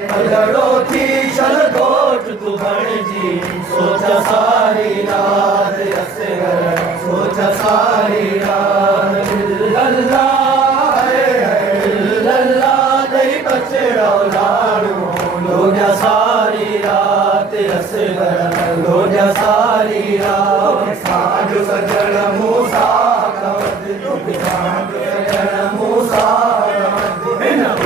लड़ो थी शल कोट तू जी सोचा सारी रात असगर सोचा सारी रात अल्लाह दई बचड़ो लाड़ू लोजा सारी रात असगर लोजा सारी रात साजो सजन मूसा सजन मूसा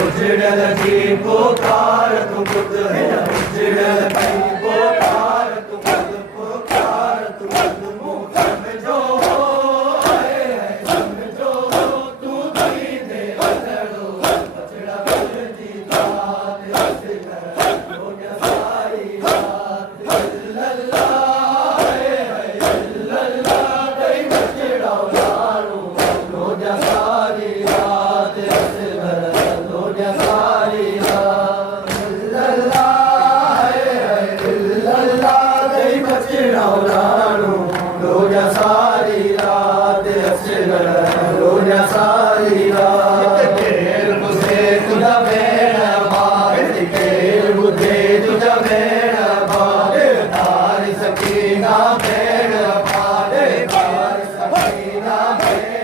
उजड़ल जी पुकार तू बुध उजड़ल जी पुकार तू बुध पुकार तू बुध मुँह समझो समझो तू दे अदड़ो बचड़ा बल जी बात असगर लोजा सारी रात अल्लाह दई बचड़ा लाड़ू लोजा सारी रात असगर लोजा सारी रात अल्लाह दई बचड़ा लाड़ू लोजा सारी रात असगर लोजा सारी रात केर बुधे तुझा भेण बाग केर बुधे तुझा भेण बाग तारी सकीना भेण बाग तारी सकीना भेण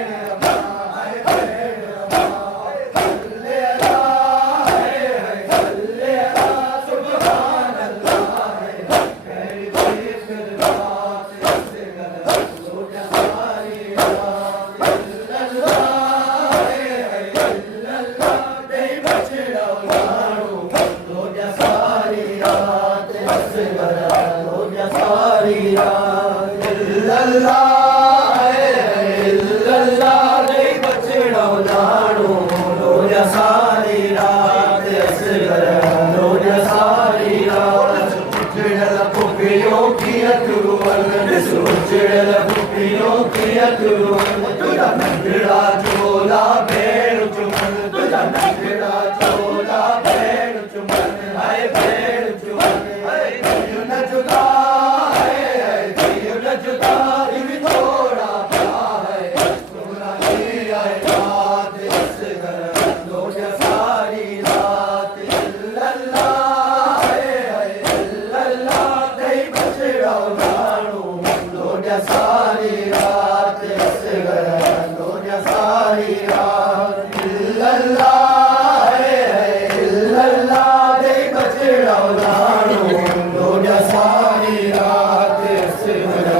तुझा नंगड़ा चोला भेड़ चुमन तुझा नंगड़ा चोला भेड़ चुमन हाय भेड़ चुमन हाय दियो न जुदा हाय दियो न जुदा इवी थोड़ा है थोड़ा ही आए रात असगर लोजा सारी रात अल्लाह दई बचड़ा लाड़ू लोजा सारी रात असगर लोजा सारी रात